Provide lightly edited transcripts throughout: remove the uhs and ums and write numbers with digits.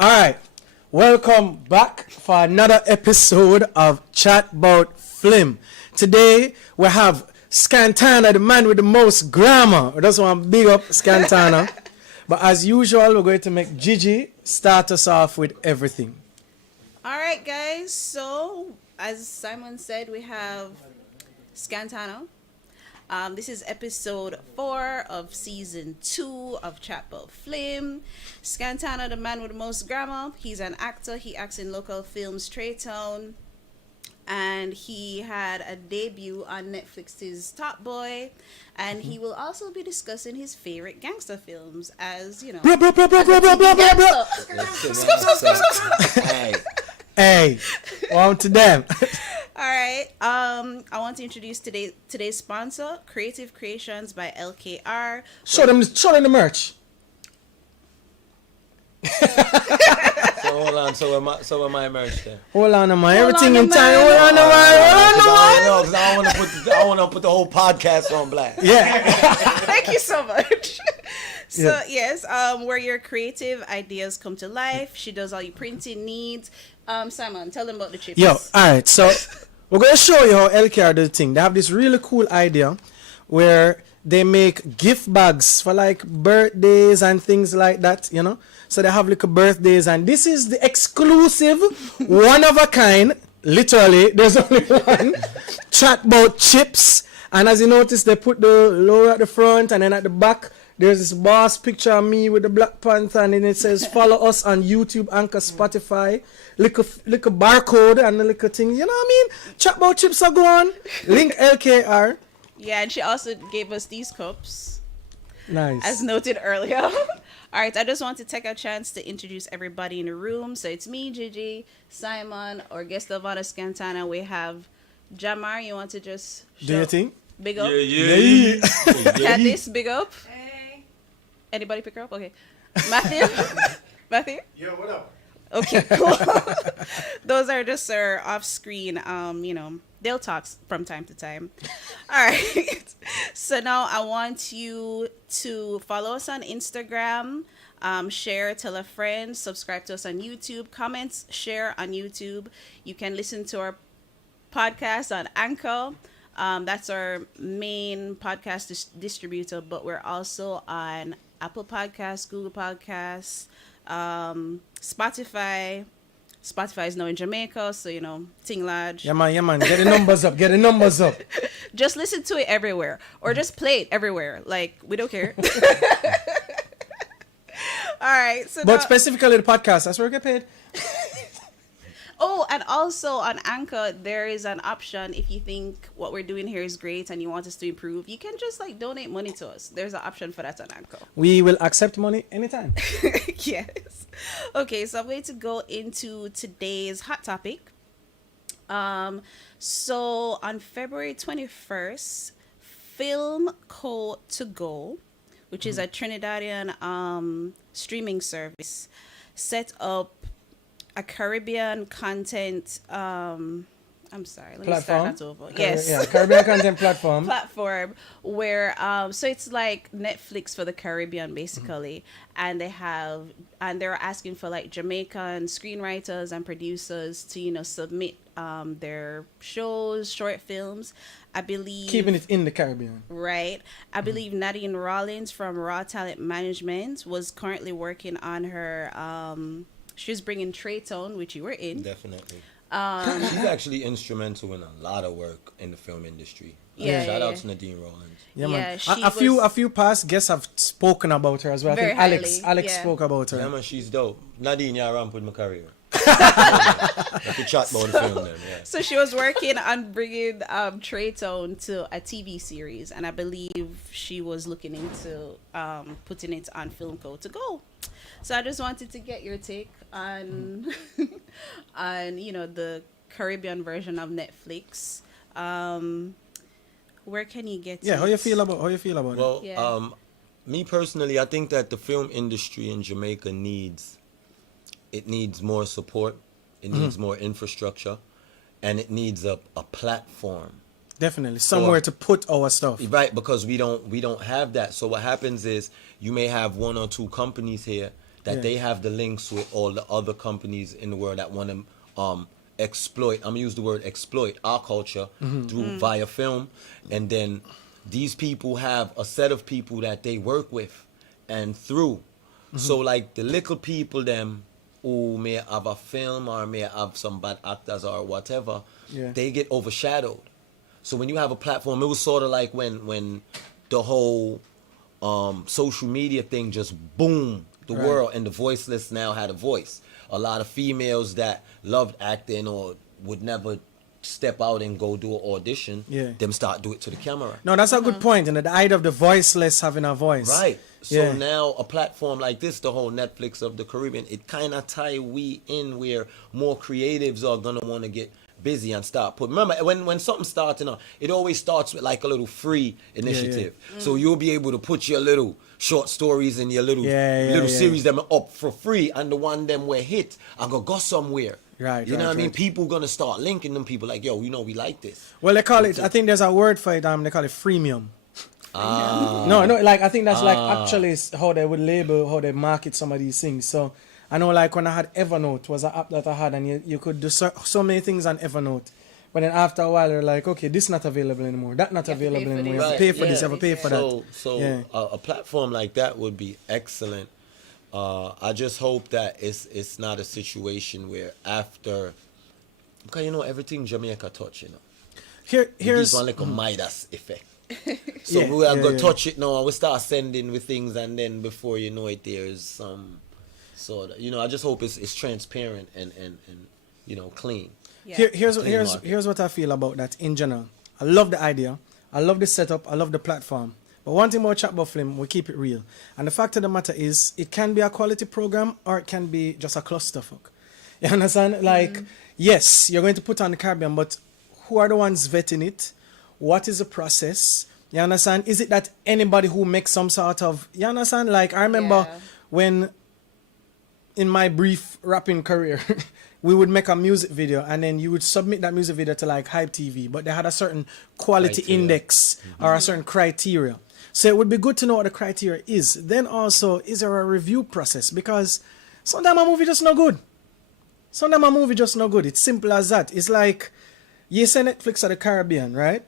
All right, welcome back for another episode of Chat Bout Flim. Today we have Scantana, the man with the most grammar. I just want to big up Scantana. But as usual, we're going to make Gigi start us off with everything. All right, guys. So, as Simon said, we have Scantana. This is episode 4 of season 2 of Chat Bout Flim. Scantana, the man with the most grammar. He's an actor. He acts in local films, Traytown. And he had a debut on Netflix's Top Boy. And he will also be discussing his favorite gangster films as, you know. Hey, on to them. All right. I want to introduce today's sponsor, Creative Creations by LKR. Show them the merch. So hold on. So am I merch there? Hold on, man. Everything in time. Hold on, man. Because I don't want to put the whole podcast on blast. Yeah. Thank you so much. So yes, where your creative ideas come to life. She does all your printing needs. Simon, tell them about the chips. Yo, all right. So we're going to show you how LKR does the thing. They have this really cool idea where they make gift bags for like birthdays and things like that, you know. So they have like birthdays, and this is the exclusive, one of a kind. Literally, there's only one. Chat Bout chips, and as you notice, they put the logo at the front, and then at the back there's this boss picture of me with the Black Panther, and then it says follow us on YouTube, Anchor, Spotify. Little barcode and the little thing, you know what I mean? Chat Bout chips are going. Link LKR. Yeah, and she also gave us these cups. Nice. As noted earlier. All right, I just want to take a chance to introduce everybody in the room. So it's me, Gigi, Simon, our guest of honor, Scantana. We have Jamar. You want to just do your thing? Big up. Yeah. Candice, big up. Hey. Anybody pick her up? Okay. Matthew? Yo, what up? Okay, cool. Those are just our off-screen, they'll talk from time to time. All right. So now I want you to follow us on Instagram, share, tell a friend, subscribe to us on YouTube, comments, share on YouTube. You can listen to our podcast on Anchor. That's our main podcast distributor, but we're also on Apple Podcasts, Google Podcasts, Spotify. Spotify is now in Jamaica, so ting large. Yeah man, get the numbers up. Just listen to it everywhere, or just play it everywhere. Like, we don't care. All right. So but specifically the podcast, that's where we get paid. Oh, and also on Anchor, there is an option if you think what we're doing here is great and you want us to improve. You can just donate money to us. There's an option for that on Anchor. We will accept money anytime. Yes. Okay, so I'm going to go into today's hot topic. So on February 21st, Film Co. To Go, which is a Trinidadian streaming service, set up a Caribbean content I'm sorry, let me start that over. Yes. Caribbean content platform. Platform where so it's like Netflix for the Caribbean basically. And they're asking for like Jamaican screenwriters and producers to, submit their shows, short films. I believe keeping it in the Caribbean. Right. I believe Nadine Rollins from Raw Talent Management was currently working on her she's bringing Traytown, which you were in. Definitely. She's actually instrumental in a lot of work in the film industry. Shout out to Nadine Rollins. Yeah, man. A few past guests have spoken about her as well. I think Alex spoke about her. Yeah, man, she's dope. Nadine, you ramp with my career. Like a chat about the film then, yeah. So she was working on bringing Traytown to a TV series, and I believe she was looking into putting it on Film Co. To Go. So I just wanted to get your take on the Caribbean version of Netflix. Where can you get how you feel about it? Well, me personally, I think that the film industry in Jamaica needs more support, it needs more infrastructure, and it needs a platform. Definitely somewhere to put our stuff. Right, because we don't have that. So what happens is you may have one or two companies here that they have the links with all the other companies in the world that want to exploit. I'm gonna use the word exploit our culture through via film, and then these people have a set of people that they work with and through. So like the little people them who may have a film or may have some bad actors or whatever, they get overshadowed. So when you have a platform, it was sort of like when the whole social media thing just boomed the world, and the voiceless now had a voice. A lot of females that loved acting or would never step out and go do an audition, them start do it to the camera. No, that's a good point. And the idea of the voiceless having a voice. Right. So now a platform like this, the whole Netflix of the Caribbean, it kind of tie we in where more creatives are going to want to get busy and start put. Remember, when something's starting up, it always starts with like a little free initiative. So you'll be able to put your little short stories and your little series them up for free, and the one them were hit and go somewhere. Right. You know what I mean? People gonna start linking them. People like, yo, you know, we like this. Well, they call it. I think there's a word for it. They call it freemium. No, like I think that's like actually how they would label, how they market some of these things. So I know, like when I had Evernote was an app that I had, and you could do so many things on Evernote. But then after a while, you're like, okay, this not available anymore. That not available anymore. You have to pay for this. You have to pay for that. So a platform like that would be excellent. I just hope that it's not a situation where after, because you know everything Jamaica touch, you know. Here's one like a Midas effect. So we are gonna touch it now and we start sending with things, and then before you know it, there's some sort of, you know, I just hope it's transparent and you know, clean. Here's what I feel about that in general. I love the idea. I love the setup. I love the platform. But one thing about Chat Bout Flim, we keep it real. And the fact of the matter is, it can be a quality program or it can be just a clusterfuck. You understand? Like, yes, you're going to put on the Caribbean, but who are the ones vetting it? What is the process? You understand? Is it that anybody who makes some sort of... You understand? Like, I remember when, in my brief rapping career... we would make a music video, and then you would submit that music video to like Hype TV, but they had a certain quality index or a certain criteria. So it would be good to know what the criteria is. Then also, is there a review process? Because sometimes a movie just not good. Sometimes a movie just not good. It's simple as that. It's like, you say Netflix of the Caribbean, right?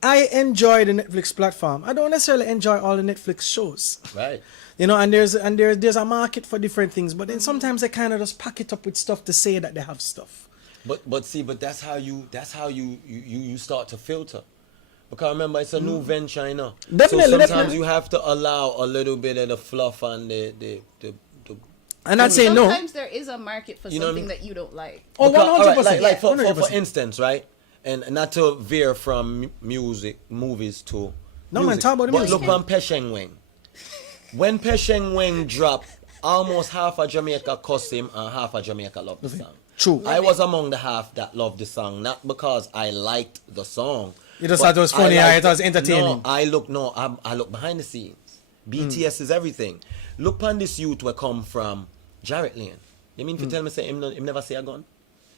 I enjoy the Netflix platform. I don't necessarily enjoy all the Netflix shows. Right. You know, and there's a market for different things, but then sometimes they kind of just pack it up with stuff to say that they have stuff. But that's how you start to filter. Because remember, it's a new venture, you know. Definitely. So sometimes you have to allow a little bit of the fluff and the and I'd say no. Sometimes there is a market for something that you don't like. Oh, 100%. Like for instance, right? And not to veer from movies to no, music. man, talk about the music. Look on Pesheng Weng. When Pesheng Weng dropped, almost half of Jamaica cussed him and half of Jamaica loved the song. True. I was among the half that loved the song, not because I liked the song. You just thought it was funny, it was entertaining. No, I look behind the scenes. BTS is everything. Look on this youth where come from Jarrett Lane. You mean to tell me say him never say a gun?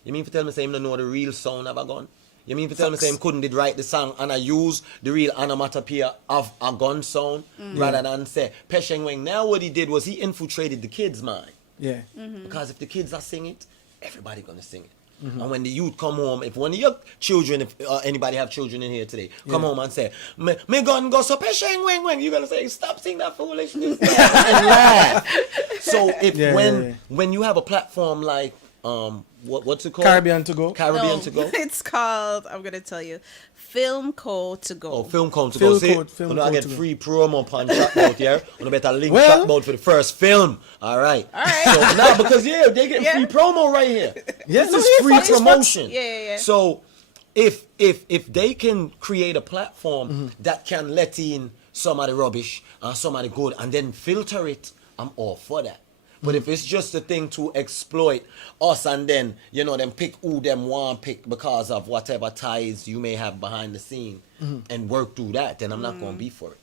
You mean to tell me say him don't know the real sound of a gun? You mean to tell me say him couldn't did write the song and I use the real onomatopoeia of a gun sound rather than say Pesheng Weng? Now what he did was he infiltrated the kids' mind. Yeah. Because if the kids are singing it, everybody gonna sing it. And when the youth come home, if one of your children, if anybody have children in here today, come home and say, me gun go so Pesheng Weng, you're gonna say, stop singing that foolishness and laugh. So if when you have a platform like what's it called? Caribbean to go. To go. It's called, I'm gonna tell you, Film Co to go. Oh, Film Co to go. See, I get free promo on Chat Bout here. You better link Chat Bout for the first film. All right. So now because they get free promo right here. Yes, this is free promotion. Yeah. So if they can create a platform that can let in some of the rubbish and some of the good and then filter it, I'm all for that. But if it's just a thing to exploit us and then, you know, them pick who them want pick because of whatever ties you may have behind the scene and work through that, then I'm not going to be for it.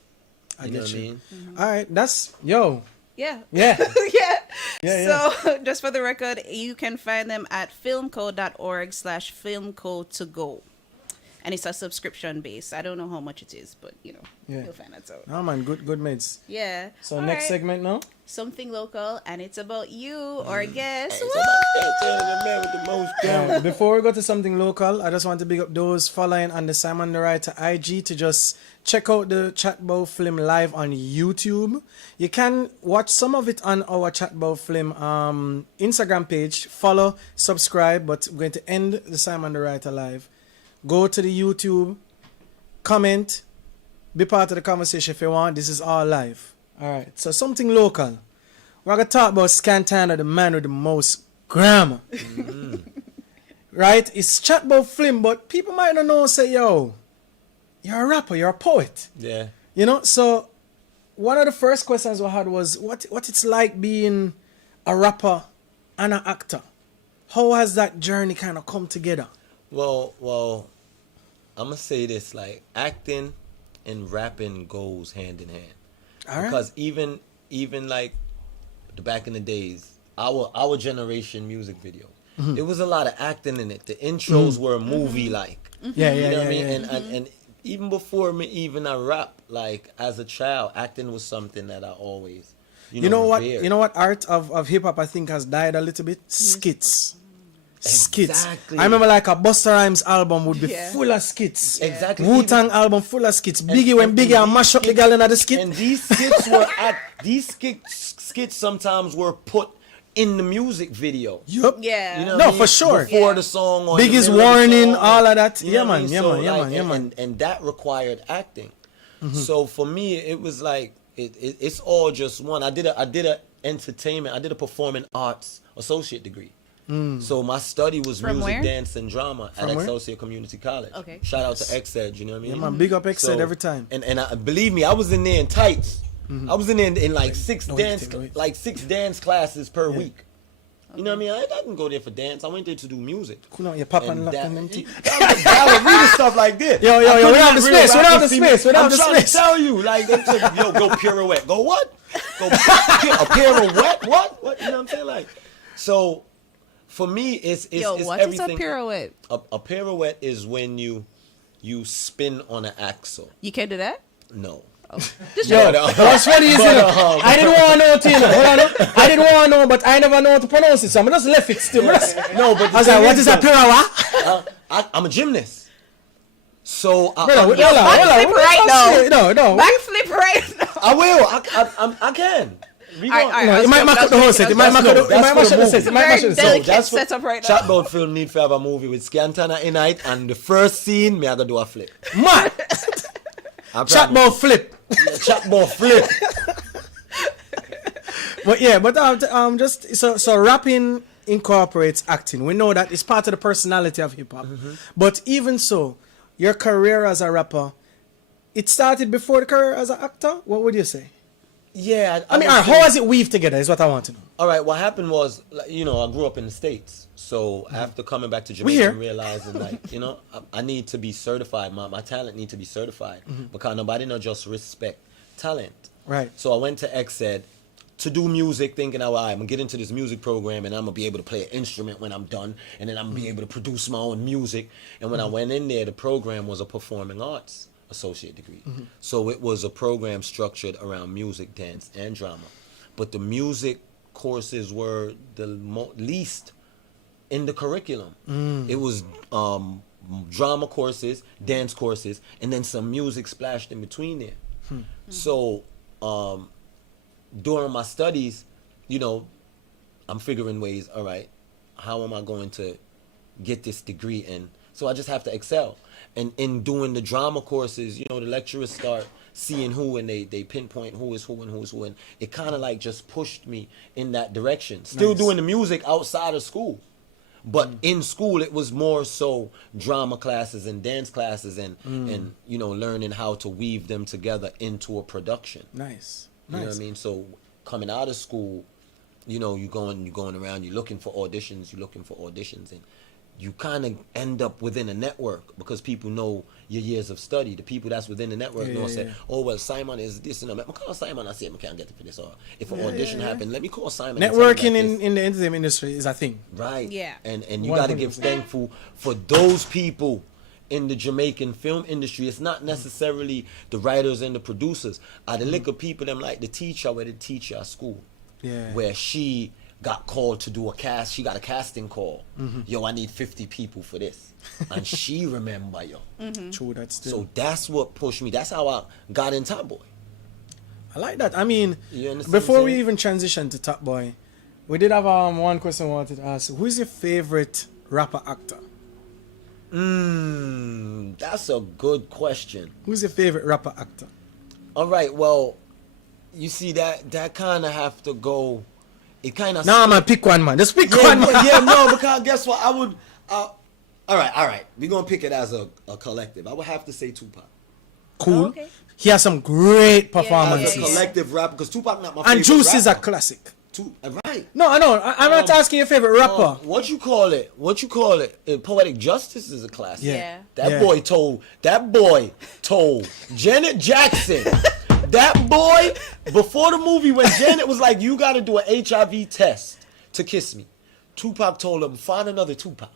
You know what I mean? All right, that's, yo. Yeah. So, just for the record, you can find them at filmco.org/filmco to go. and it's a subscription base. I don't know how much it is, but you know, Yeah. you'll find that out. Oh man, good mates. Yeah. So All next right. segment now. Something local, and it's about you or guess. Hey, the man with the most talent. Before we go to something local, I just want to big up those following on the Simon the Writer IG to just check out the Chat Bout Flim live on YouTube. You can watch some of it on our Chat Bout Flim Instagram page. Follow, subscribe, but we're going to end the Simon the Writer live. Go to the YouTube, comment, be part of the conversation if you want. This is all live. All right, so something local. We're going to talk about Scantana, the man with the most grammar. Right? It's Chat Bout Flim, but people might not know, say, yo, you're a rapper, you're a poet. Yeah. You know, so one of the first questions we had was what it's like being a rapper and an actor. How has that journey kind of come together? Well, I'm gonna say this: like acting and rapping goes hand in hand. All right. Because even like the back in the days, our generation music video, it was a lot of acting in it. The intros were movie like. Yeah, You know what I yeah, mean? yeah. And even before me, even I rap, like as a child, acting was something that I always, You know what? revered. You know what? Art of hip hop, I think, has died a little bit. Skits. Skits. Exactly. I remember like a Busta Rhymes album would be Yeah. full of skits. Exactly. Wu-Tang album full of skits. Biggie when Biggie and mash up the gal in the skit. And these skits were skits sometimes were put in the music video. Yup. Yeah. You know No, what I mean? for sure. Before Yeah. the song or in the Biggie's middle of the warning, song, all of that. you know Yeah, what I man. mean? Yeah, So, man. Yeah, like, man. Yeah, man. And that required acting. So for me, it was like it's all just one. I did a performing arts associate degree. So my study was From music, where? dance, and drama at From where? Excelsior Community College. Okay. Shout out to XED, you know what I mean? Yeah, man. Big up Exed every time. And I, believe me, I was in there in tights. I was in there in like six No, dance wait. dance classes per week. You know what I mean? I didn't go there for dance. I went there to do music. Cool out your papa and lock that, in them teeth. that was ballerina stuff like this. Yo, I we couldn't have the real space, we rappers have the see me. space, we have I'm the trying space. to tell you, like they said, yo, go pirouette. Go what? Go a pirouette? What? You know what I'm saying? Like, so for me, it's Yo, it's what is everything. a pirouette? A pirouette is when you spin on an axle. You can't do that? No. Yo, what's funny is, you know, I didn't want to know, you know, hold on, I didn't want to know, but I never know how to pronounce it, so I just left it still. No, but I was like, what is a pirouette? I'm a gymnast. So Brother, Yo, backflip right now. No. Backflip right now. I will. I can. We All right, all right. No, it might mash up the whole set. It might mash up the set. It might mash up the set. Very So that's for setup right now. Chat Bout Film need to have a movie with Scantana in it, and the first scene, me I gotta do a flip. Man, Chat Bout Flip. Chat Bout Flip. But yeah, but just so rapping incorporates acting. We know that it's part of the personality of hip hop. But even so, your career as a rapper, it started before the career as an actor. What would you say? Yeah. I mean, would how say- has it weaved together? Is what I want to know. All right, what happened was, like, you know, I grew up in the States. So after coming back to We here. Jamaica and realizing, like, you know, I need to be certified. My talent need to be certified. Because nobody not just respect talent. Right. So I went to XED to do music, thinking, oh, I'm going to get into this music program and I'm going to be able to play an instrument when I'm done. And then I'm going to be able to produce my own music. And when I went in there, the program was a performing arts associate degree. So it was a program structured around music, dance, and drama. But the music courses were the least in the curriculum. It was drama courses, dance courses, and then some music splashed in between there. So during my studies, you know, I'm figuring ways, all right, how am I going to get this degree in? So I just have to excel. And in doing the drama courses, you know, the lecturers start seeing who, and they pinpoint who is who and who is who. And it kind of like just pushed me in that direction. Still doing the music outside of school. But in school, it was more so drama classes and dance classes and you know, learning how to weave them together into a production. Nice. You know what I mean? So coming out of school, you know, you're going around, you're looking for auditions, and you kind of end up within a network because people know your years of study. The people that's within the network say, oh, well, Simon is this and that. I call Simon, I say, I can't get it for this. Or if an audition happened, let me call Simon. and tell him Networking that this- in the entertainment industry is a thing. Right. Yeah. And you got to give 100%. thankful for those people in the Jamaican film industry, it's not necessarily the writers and the producers. The liquor people, them like the teacher where the teacher at school. Yeah. Where she got called to do a cast. She got a casting call. Yo, I need 50 people for this. And she remember, yo. True, that's still. So that's what pushed me. That's how I got in Top Boy. I like that. I mean, You understand before what I'm we saying? even transition to Top Boy, we did have one question I wanted to ask. Who is your favorite rapper actor? That's a good question. Who's your favorite rapper actor? All right, well, you see that kind of have to go. It kind of. Nah, man, pick one, man. Just pick Yeah, one, no, man. yeah, no, because guess what? I would. All right. We're gonna pick it as a collective. I would have to say Tupac. Cool. Oh, okay. He has some great As performances. a collective rapper, because Tupac not my favorite. And Juice is a rapper. classic. Right. No, I know. I'm not asking your favorite rapper. What you call it? Poetic Justice is a classic. Yeah. That boy told Janet Jackson. That boy, before the movie, when Janet was like, you got to do an HIV test to kiss me, Tupac told him, find another Tupac.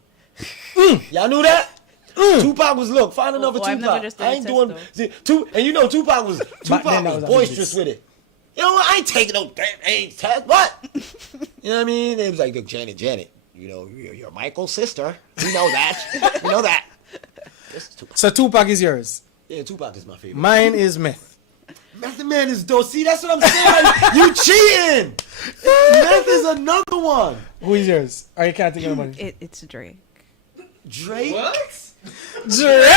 Y'all knew that? Tupac was, look, find another I've never Tupac. just done I a ain't test, doing, and you know Tupac was then that was a boisterous big with it. You know what? I ain't taking no damn AIDS test. What? You know what I mean? It was like, look, Janet, you know, you're Michael's sister. You know that. You know that. So Tupac is yours. Yeah, Tupac is my favorite. Mine is Meth. Method Man is dope. See, that's what I'm saying. You cheating. Meth is another one. Who is yours? Or you can't think of anybody? It's Drake. Drake? What? Drake!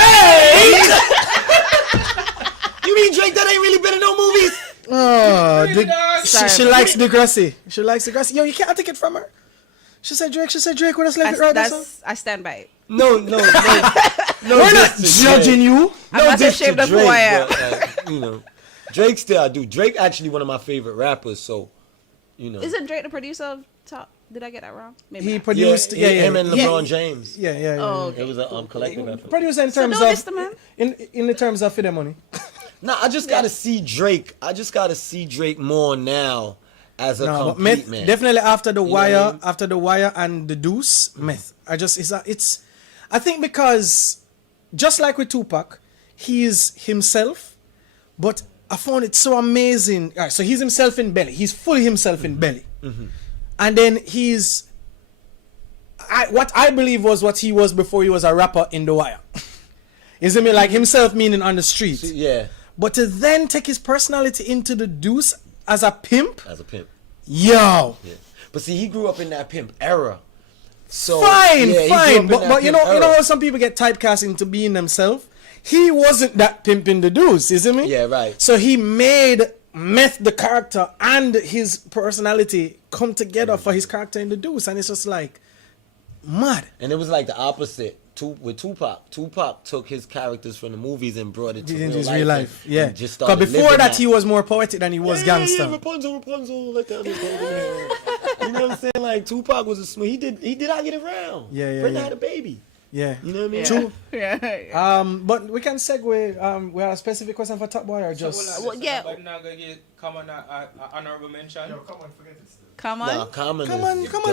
You mean Drake that ain't really been in no movies? Oh, Really, dog? she likes Degrassi. She likes Degrassi. Yo, you can't take it from her. She said Drake. We just left it right there. I stand by it. No. We're not judging you. I'm not ashamed of who I am. But, you know, Drake still I do. Drake actually one of my favorite rappers. So, you know, Isn't Drake the producer of Top? Did I get that wrong? Maybe He not. produced. Yeah, him and yeah. LeBron James. Yeah. Oh, okay. It was a collective effort. Producer in So terms don't diss of the man. in the terms of for the money. Nah, I just gotta see Drake. I just gotta see Drake more now as a No, but complete Meth man. definitely after the know what I wire, and the Deuce, Meth. I think because just like with Tupac, he is himself, but I found it so amazing. All right, so he's himself in Belly. He's fully himself in Belly, and then he's what I believe was what he was before he was a rapper in the wire. Isn't it like himself meaning on the street? Yeah, But to then take his personality into the Deuce as a pimp, as a pimp. yo. Yeah. But see, he grew up in that pimp era. So Fine, yeah, he grew up fine. in that But you pimp know era. how some people get typecast into being themselves? He wasn't that pimp in the Deuce, isn't me? Yeah, right. So he made Meth the character and his personality come together for his character in the Deuce, and it's just like mad. And it was like the opposite with Tupac. Tupac took his characters from the movies and brought it to In real his life. real life, and- yeah. and just Because started before living that, he was more poetic than he was gangster. Yeah, Rapunzel, let that look over there. You know what I'm saying? Like Tupac was a smooth. He did I get around. Yeah, Brenda yeah. had a baby. Yeah. You know what I mean? True. Yeah. But we can segue. We have a specific question for Top Boy or just. Well, yeah. But not gonna get common honorable mention. Come on. Nah, Common Come is on, dope. good. Come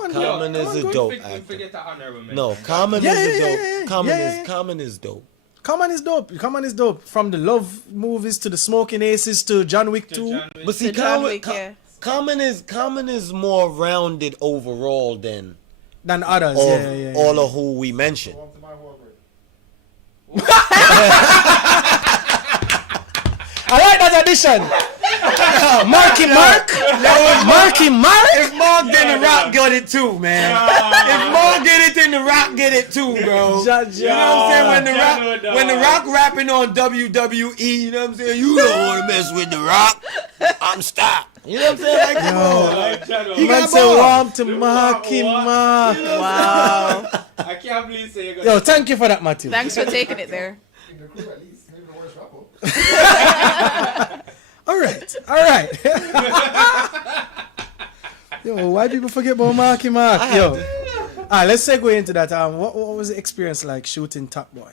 on, good. Common is Come on, a good. dope We actor. forget the honorable mention. No, Common Yeah, is a yeah, dope. yeah, yeah. Common Yeah, is yeah. Common is dope. Common is dope. Common is dope. From the Love movies to the Smoking Aces to John Wick 2. John Wick. But see, The John Wick, yeah. Common is more rounded overall than Than others. all, Yeah. all of who we mentioned. I like that addition. Marky Mark. Marky Mark. If Mark then the Rock got it too, man. If Mark get it, then the Rock get it too, bro. You know what I'm saying? When the Rock rapping on WWE, you know what I'm saying? You don't want to mess with the Rock. I'm stopped. You know what I'm saying? Like, come on. Like, he Man got say balls. warm to Marky Mark. Wow. I can't believe say you got Yo, thank you for that, Matthew. Thanks for taking it there. All right. Yo, why people forget about Marky Mark? Yo. Alright, let's segue into that. What was the experience like shooting Top Boy?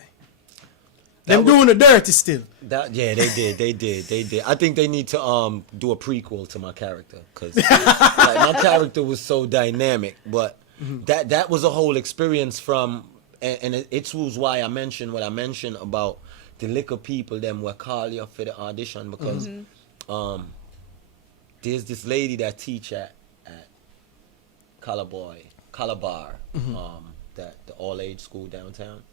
Them doing the dirty still. Yeah, they did. I think they need to do a prequel to my character because like, my character was so dynamic. But that was a whole experience from and it was why I mentioned what I mentioned about the liquor people them will call you for the audition because there's this lady that teach at Calabar, that the all age school downtown.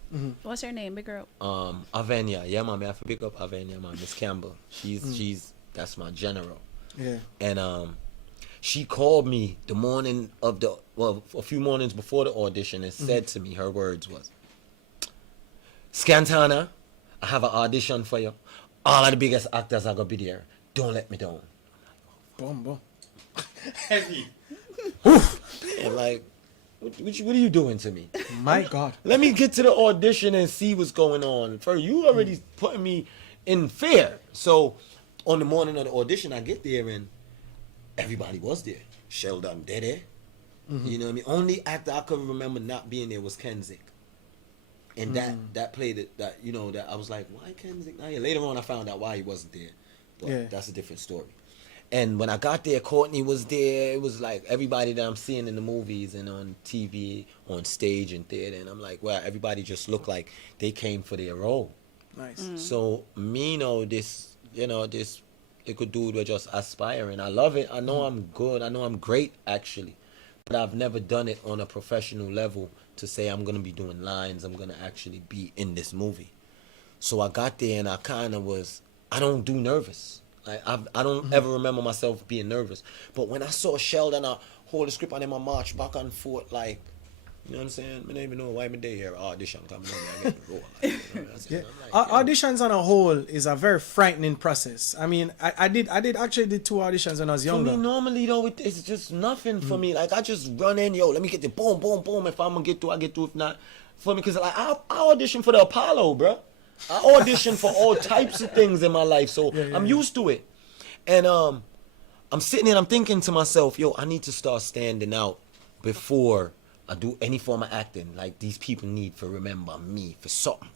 What's her name, big girl? Avenia, yeah, man, I have to pick up Avenia, man, Miss Campbell. She's that's my general. Yeah. And she called me the morning of a few mornings before the audition and said to me, her words was, Scantana, I have an audition for you. All of the biggest actors are gonna be there. Don't let me down. Boom, boom. Heavy. And like, what are you doing to me? My God. Let me get to the audition and see what's going on. First, you already putting me in fear. So, on the morning of the audition, I get there and everybody was there. Sheldon Dede. You know what I mean? Only actor I could remember not being there was Kenzik. And that played it, that, you know, that I was like, why Kenzik not here? Later on, I found out why he wasn't there. But that's a different story. And when I got there, Courtney was there. It was like everybody that I'm seeing in the movies and on TV, on stage and theater. And I'm like, wow, everybody just looked like they came for their role. Nice. So me know this little dude was just aspiring. I love it. I know I'm good. I know I'm great, actually. But I've never done it on a professional level to say I'm going to be doing lines. I'm going to actually be in this movie. So I got there and I kind of was, I don't do nervous. Like I don't ever remember myself being nervous. But when I saw Sheldon, I hold the script and then I march back and forth like, you know what I'm saying? I don't even know why I'm there here. Audition coming on, I get the role. Like, you know what I'm saying? Yeah. I'm like, Auditions on a whole is a very frightening process. I mean, I did actually did 2 auditions when I was for younger. me, normally though, it's just nothing for me. Like I just run in, yo, let me get the boom, boom, boom. If I'm gonna get through, I get through. If not, for me, because like I audition for the Apollo, bro. I audition for all types of things in my life, so I'm used to it. And I'm sitting there, I'm thinking to myself, yo, I need to start standing out before I do any form of acting. Like these people need to remember me for something.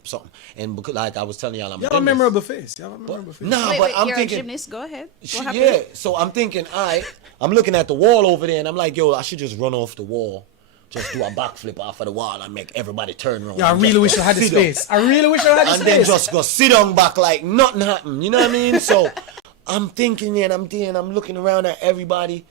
And because, like I was telling y'all, I'm You have a memorable face. You have a memorable face. Nah, Wait, but I'm you're thinking, a gymnast. Go ahead. What yeah. happened? So I'm thinking, I'm looking at the wall over there, and I'm like, yo, I should just run off the wall, just do a backflip off of the wall, and make everybody turn around. Yeah, I really wish I had this face. I really wish I had this And face. then just go sit on back like nothing happened. You know what I mean? So I'm thinking and I'm there and I'm looking around at everybody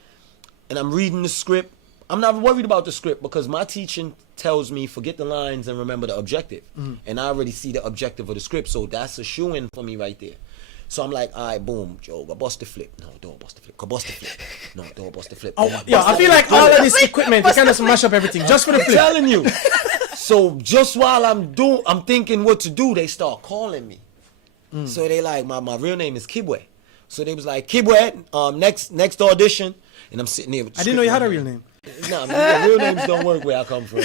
and I'm reading the script. I'm not worried about the script because my teaching tells me forget the lines and remember the objective. And I already see the objective of the script, so that's a shoe-in for me right there. So I'm like, all right, boom, Joe, go bust the flip. No, don't bust the flip. Go bust the flip. No, don't bust the flip. Oh, yeah, I feel like all of this equipment, you kind of smash up everything just for the I'm flip. telling you. So just while I'm thinking what to do, they start calling me. So they like, my real name is Kibwe. So they was like, Kibwe, next audition. And I'm sitting there with the I didn't know you had a script real name. Nah, man, real names don't work where I come from.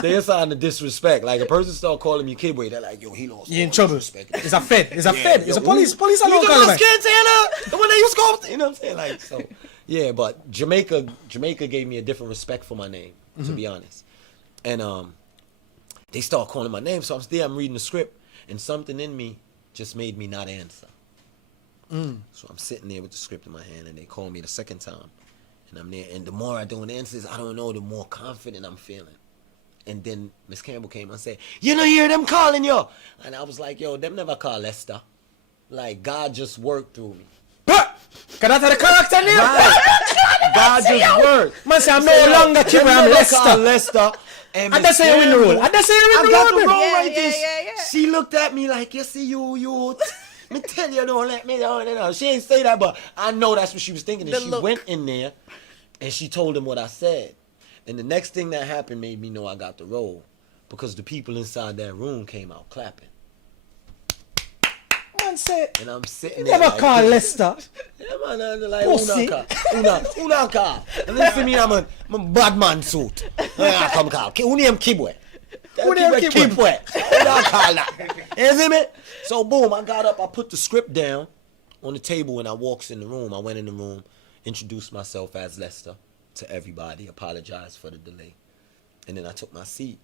They're starting to disrespect. Like a person start calling me Kibwe, they're like, yo, he lost. You're in all trouble. disrespect. It's a fed. It's a fed. It's Yo, a police. Police you alone talking calling about me. Scantana? The one that you scored? You know what I'm saying? Like, so, yeah, but Jamaica gave me a different respect for my name, to be honest. And they start calling my name, so I'm reading the script, and something in me just made me not answer. So I'm sitting there with the script in my hand, and they call me the second time. And I'm there, and the more I don't answer, I don't know, the more confident I'm feeling. And then Miss Campbell came and said, you don't hear them calling you. And I was like, yo, them never call Lester. Like, God just worked through me. Cause that's the character name. Right. God just worked. Man say I'm no longer Kibwe, I'm Lester. Lester. And And that's how you win the role. And that's how you I win the got the role. role man. right Yeah, there. yeah. She looked at me like, you see you. Me tell you, don't let me know. She ain't say that, but I know that's what she was thinking. And The she look. went in there and she told him what I said. And the next thing that happened made me know I got the role because the people inside that room came out clapping. Man say, And I'm sitting you there never like call this. Lester. Yeah, man, I'm like, Pussy. una car. And listen to me, I'm a bad man suit. I come call. Who name Kibwe? Who name Kibwe? Who don't call that? You see me? So boom, I got up, I put the script down on the table and I walks in the room. I went in the room, introduced myself as Lester to everybody, apologized for the delay. And then I took my seat.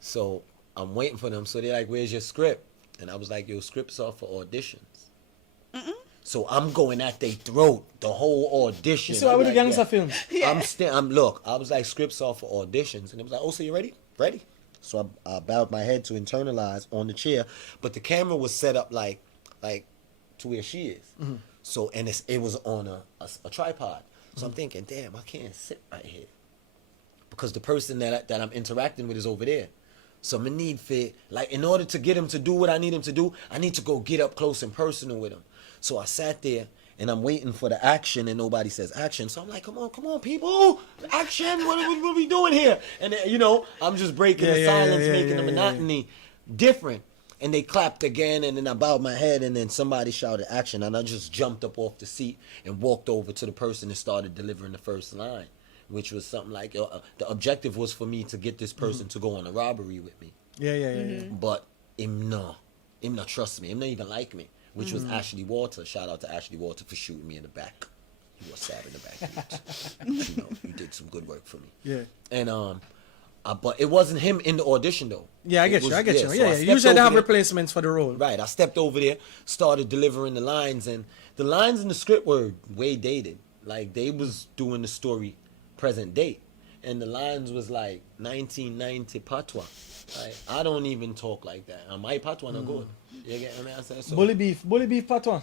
So I'm waiting for them. So they're like, where's your script? And I was like, yo, scripts are for auditions. So I'm going at their throat the whole audition. You see what we do I'm like, Gangsta Films? look, I was like, scripts are for auditions. And it was like, oh, so you ready? Ready. So I bowed my head to internalize on the chair, but the camera was set up like to where she is. So and it was on a tripod. So I'm thinking, damn, I can't sit right here because the person that I'm interacting with is over there. So I'm gonna need in order to get him to do what I need him to do, I need to go get up close and personal with him. So I sat there and I'm waiting for the action and nobody says action. So I'm like, come on, people, action, what are we doing here? And then, I'm just breaking the silence, making the monotony different. And they clapped again, and then I bowed my head, and then somebody shouted action, and I just jumped up off the seat and walked over to the person and started delivering the first line, which was something like, the objective was for me to get this person to go on a robbery with me. Yeah. But him not trust me, him not even like me, which was Ashley Walter. Shout out to Ashley Walter for shooting me in the back. He was stabbed in the back. You did some good work for me. Yeah. And but it wasn't him in the audition though. Yeah, I get you. So Yeah. Usually they have replacements for the role. Right. I stepped over there, started delivering the lines, and the lines in the script were way dated. Like they was doing the story present date, and the lines was like 1990 patois. Like, I don't even talk like that. My patois not good. You get what I mean? So, Bully beef patois.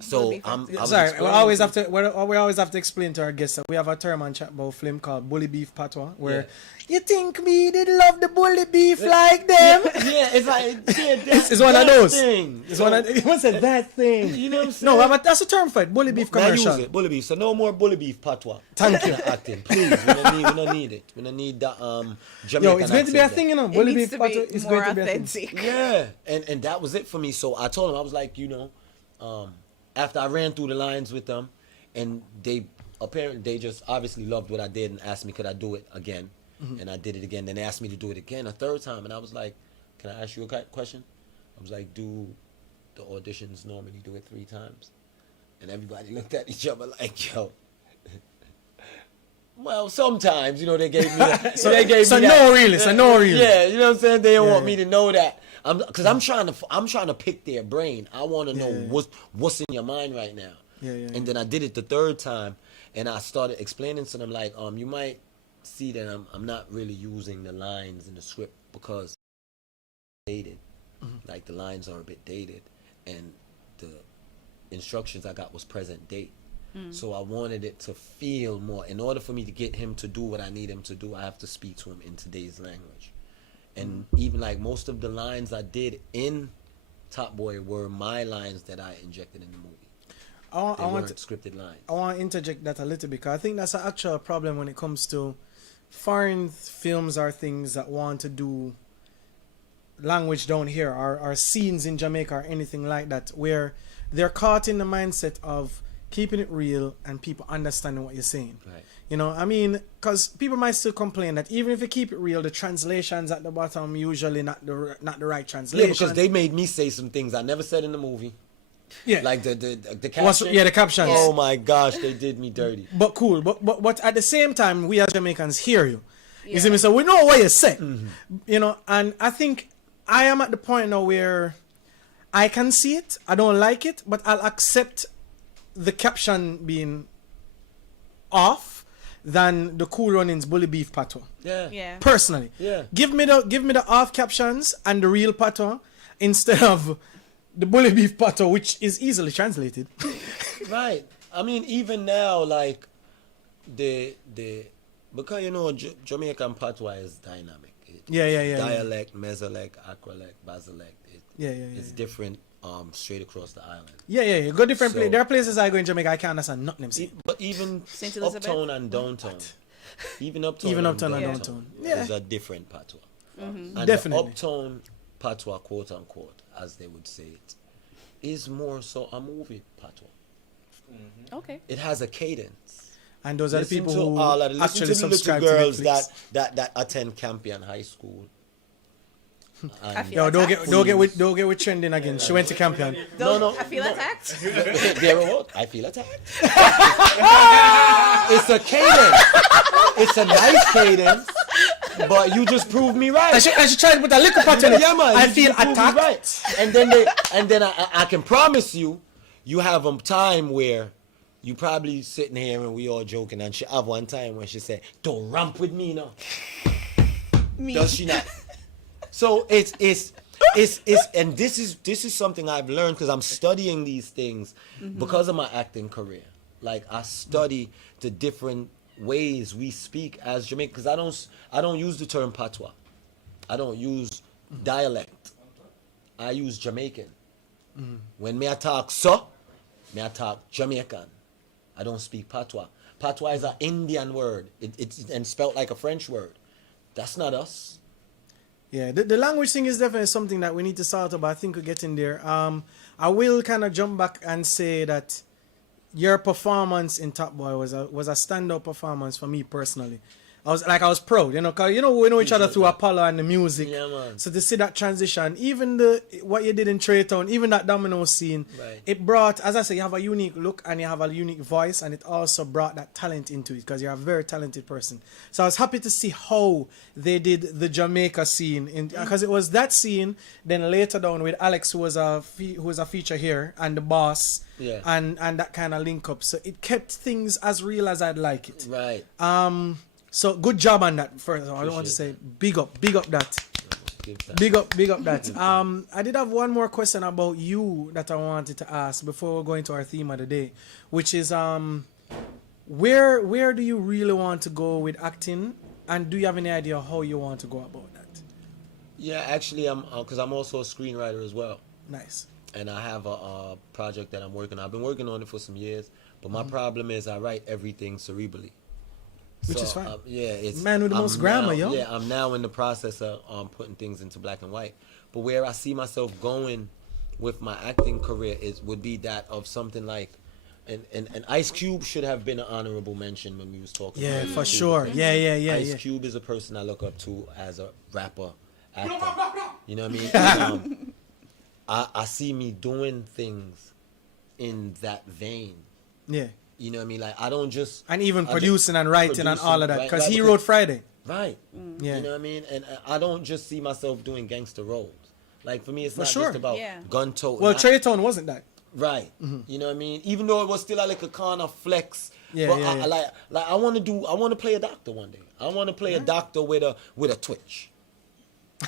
so Bully beef. I was Sorry, we explaining always have to explain to our guests that we have a term on Chat Bout Flim called bully beef patois, where Yeah. you think me did love the bully beef like them. Yeah, it's like It's one of those. Thing. It's one of what's that thing? You know what I'm saying? No, but that's a term for it. Bully beef Now commercial. use it, bully beef. So no more bully beef patois. Thank you. Acting, please. We don't need it. We don't need the Jamaican Yo, it's going to be a accent thing, there. It Bully needs beef to be patois is more going to be a thing. authentic. Yeah, and that was it for me. So I told him, I was like, after I ran through the lines with them, and they just obviously loved what I did and asked me could I do it again, and I did it again. Then they asked me to do it again a third time, and I was like, can I ask you a question? I was like, do the auditions normally do it 3 times? And everybody looked at each other like, yo. Well, sometimes, they gave me that. So that. no really. Yeah, you know what I'm saying? They don't want Yeah. me to know that. Because I'm trying to pick their brain. I want to know what's in your mind right now. Yeah. And then I did it the third time, and I started explaining to them like, you might see that I'm not really using the lines in the script because dated. Like the lines are a bit dated, and the instructions I got was present date. So I wanted it to feel more. In order for me to get him to do what I need him to do, I have to speak to him in today's language. And even like most of the lines I did in Top Boy were my lines that I injected in the movie. They weren't scripted lines. I want to interject that a little bit because I think that's an actual problem when it comes to foreign films or things that want to do language down here or scenes in Jamaica or anything like that, where they're caught in the mindset of keeping it real and people understanding what you're saying. Right. Because people might still complain that even if you keep it real, the translations at the bottom usually not the right translation. Yeah, because they made me say some things I never said in the movie. Yeah. Like the caption. The captions. Oh my gosh, they did me dirty. But cool. But at the same time, we as Jamaicans hear you. You see me? So we know what you say. And I think I am at the point now where I can see it. I don't like it, but I'll accept the caption being off than the cool runnings bully beef patois. Yeah. Personally. Yeah. Give me the off captions and the real patois instead of the bully beef patois, which is easily translated. Right. Even now, like because Jamaican patois is dynamic. Yeah. Dialect, mesolect, acrolect, basilect. It's different straight across the island. Yeah. Go different So- places. There are places I go in Jamaica I can't understand nothing them say. But even Saint Elizabeth? uptown and downtown. Even uptown Even and uptown and downtown. downtown. Yeah. There's a different patois. And Definitely. the uptown patois, quote unquote, as they would say it, is more so a movie patois. Okay. It has a cadence. And those are the Listen people to who all of the, actually listen to the subscribe little to girls Netflix. that attend Campion High School. I feel Yo, don't attacked. get with trending again. She went to Campion. No. I feel attacked. There it was. I feel attacked. It's a cadence. It's a nice cadence. But you just proved me right. And she tried to put a little part in it. Yeah, man. I you feel just proved me attacked. right. And then I can promise you, you have a time where you probably sitting here and we all joking, and she have one time when she said, "Don't ramp with me now." Me. Does she not? So and this is something I've learned because I'm studying these things because of my acting career. Like I study the different ways we speak as Jamaican because I don't use the term patois. I don't use dialect. I use Jamaican. When me I talk me I talk Jamaican. I don't speak patois. Patois is an Indian word. It's and spelt like a French word. That's not us. Yeah, the language thing is definitely something that we need to sort out, but I think we're getting there. I will kind of jump back and say that your performance in Top Boy was a standout performance for me personally. I was proud, you know, cause you know we know each other through Apollo and the music. Yeah, man. So to see that transition, even what you did in Traytown, even that domino scene, Right. it brought, as I say, you have a unique look and you have a unique voice, and it also brought that talent into it because you're a very talented person. So I was happy to see how they did the Jamaica scene, because it was that scene. Then later down with Alex, who was a feature here, and the boss, Yeah. and that kind of link up. So it kept things as real as I'd like it. Right. So good job on that. First, I don't want to say big up that. Big up that. I did have one more question about you that I wanted to ask before we go into our theme of the day, which is where do you really want to go with acting, and do you have any idea how you want to go about that? Yeah, actually, because I'm also a screenwriter as well, Nice. and I have a project that I'm working on. I've been working on it for some years, but my problem is I write everything cerebrally. Which is fine. Yeah, it's Man with the most grammar, yo. Yeah, I'm now in the process of putting things into black and white. But where I see myself going with my acting career would be that of something like, and Ice Cube should have been an honorable mention when we was talking. Yeah, earlier, for too, sure. because Yeah. Ice Cube is a person I look up to as a rapper, actor. You know what I mean? And, I see me doing things in that vein. Yeah. You know what I mean? Like I don't just And even I producing just- and writing and all of that, right, because right, he wrote Friday. Right. Yeah. You know what I mean? And I don't just see myself doing gangster roles. Like for me, it's For not sure. just about Yeah. gun toting. Well, Traytown wasn't that. Right. You know what I mean? Even though it was still like a kind of flex. Yeah, but yeah. I want to play a doctor one day. I want to play a doctor with a twitch.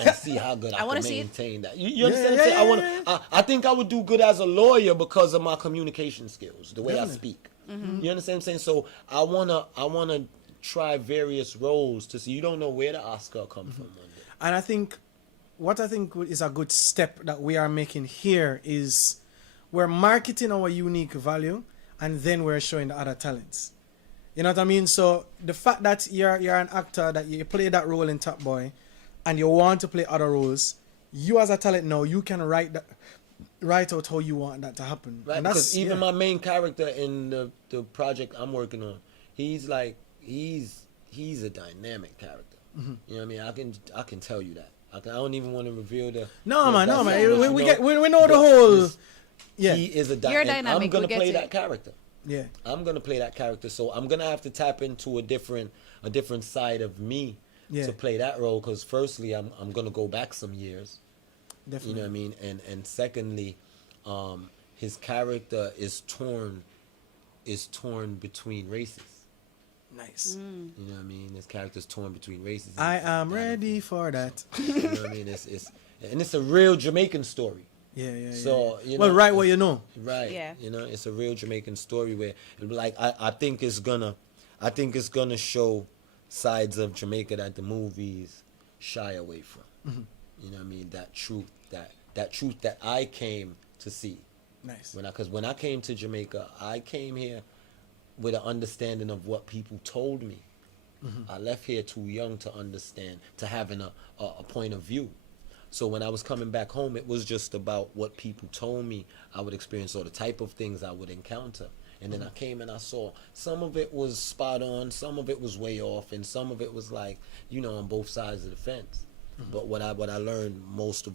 And see how good I wanna can see it. maintain that. You understand? yeah, what I'm yeah, saying? I think I would do good as a lawyer because of my communication skills, the way I Definitely. speak. You understand what I'm saying? So I wanna try various roles to see. You don't know where the Oscar come from one day. And I think what I think is a good step that we are making here is we're marketing our unique value, and then we're showing the other talents. You know what I mean? So the fact that you're an actor, that you play that role in Top Boy, and you want to play other roles, you as a talent now, you can write out how you want that to happen. Right, And that's, because even yeah. my main character in the project I'm working on, he's a dynamic character. You know what I mean? I can tell you that. I don't even want to reveal the. No man, that's we know the but whole. he's- Yeah, He is a You're and I'm dynamic, gonna we get play it. that character. yeah. I'm gonna play that character, so I'm gonna have to tap into a different side of me Yeah. to play that role. Because firstly, I'm gonna go back some years. Definitely. You know what I mean? And secondly, his character is torn between races. Nice. You know what I mean? His character's torn between races. I am ready for that. You know what I mean? It's a real Jamaican story. Yeah. So you know, well, right what you know. right? Yeah. You know, it's a real Jamaican story where, like, I think it's gonna show sides of Jamaica that the movies shy away from. You know what I mean? That truth that I came to see. Nice. Because when I came to Jamaica, I came here with an understanding of what people told me. I left here too young to understand, to having a point of view. So when I was coming back home, it was just about what people told me I would experience, or the type of things I would encounter. And then I came and I saw some of it was spot on, some of it was way off, and some of it was like, on both sides of the fence. But what I learned most of all